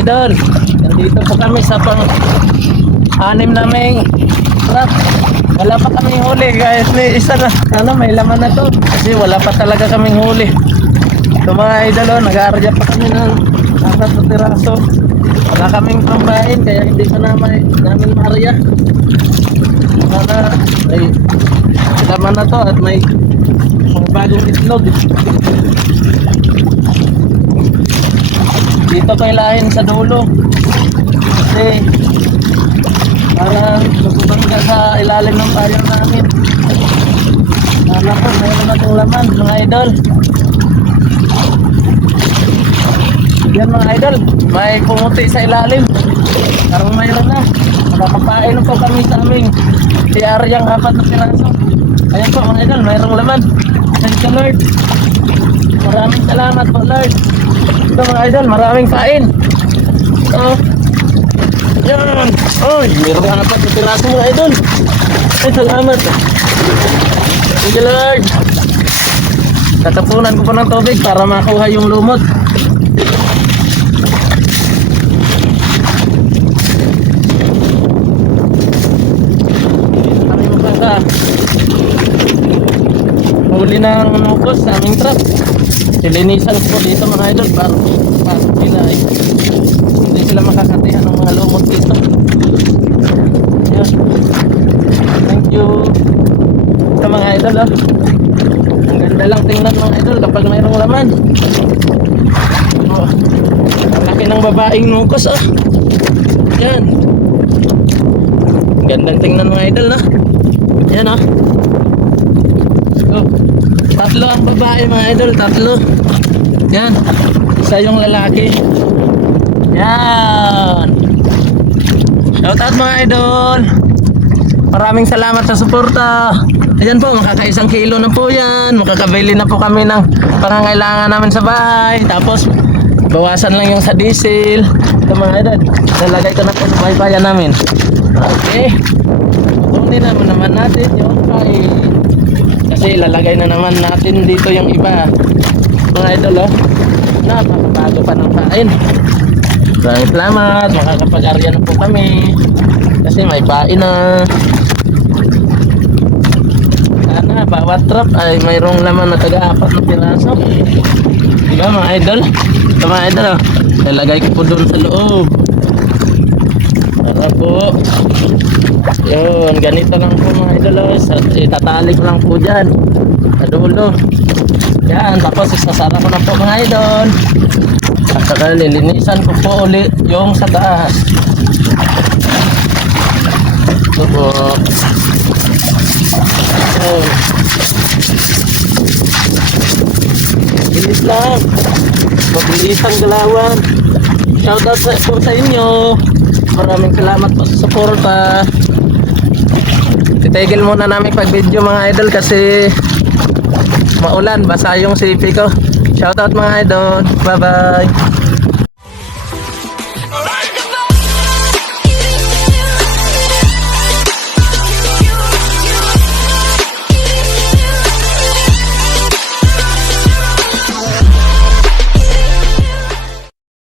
idol, nandito po kami sa pang-anim naming truck. Wala pa kaming huli guys, may isa na, may laman na to. Kasi wala pa talaga kaming huli. So mga idol, nag-aarya pa kami ng 4 na piraso. Wala kaming pambahin, kaya hindi pa namin maarya. Sana may laman na to at may mga bagong itlog. Dito ko ilahin sa dulo kasi parang nagubangga sa ilalim ng payong namin. Sana po mayroon na itong laman mga idol. Yan mga idol, may pumuti sa ilalim. Parang mayroon na. Makakapain po kami sa aming tiaryang 4 na piraso. Ayan po mga idol, mayroong laman. Thank you Lord. Maraming salamat po Lord. Ito mga idol, maraming pain. So, yan. Oh, mayroong 4 na piraso mga idol. Ay, salamat. Thank you Lord. Tatapunan ko po ng tubig para makuha yung lumot. Huli ng nukos sa aming truck. Silinisan ko dito mga idol para pasok sila hindi sila makakatihan ng mga lumot dito. Yan. Thank you. Ito mga idol ang ganda lang tingnan mga idol kapag mayroong laman. Ang laki ng babaeng nukos yan. Gandang tingnan mga idol yan so, 3 ang babae mga idol, 3 yan, isa yung lalaki yan. Shout out mga idol, maraming salamat sa suporta. Ayan po, makaka1 kilo na po yan, makakabili na po kami ng pangangailangan namin sa bahay. Tapos bawasan lang yung sa diesel. Ito mga idol, lalagay ko na po sa baybayan namin. Okay, kunin naman natin yung kasi ilalagay na naman natin dito yung iba mga idol napakabago pa ng pain. Maraming salamat, makakapag-arya na po kami kasi may pain na. Sana bawat trap ay mayroong laman na taga 4 na piraso, diba mga idol? Ito mga idol ilalagay ko po doon sa loob para po yun, ganito lang po mga idol itatali ko lang po dyan sa dulo yan. Tapos isasara ko na po mga idol at saka lilinisan ko po ulit yung sa taas. Ito po bilis lang, mabilis ang galawan. Shoutout po sa inyo. Maraming salamat po sa suporta. Titigil muna namin pag video mga idol kasi maulan, basa yung CP ko. Shoutout mga idol, bye bye.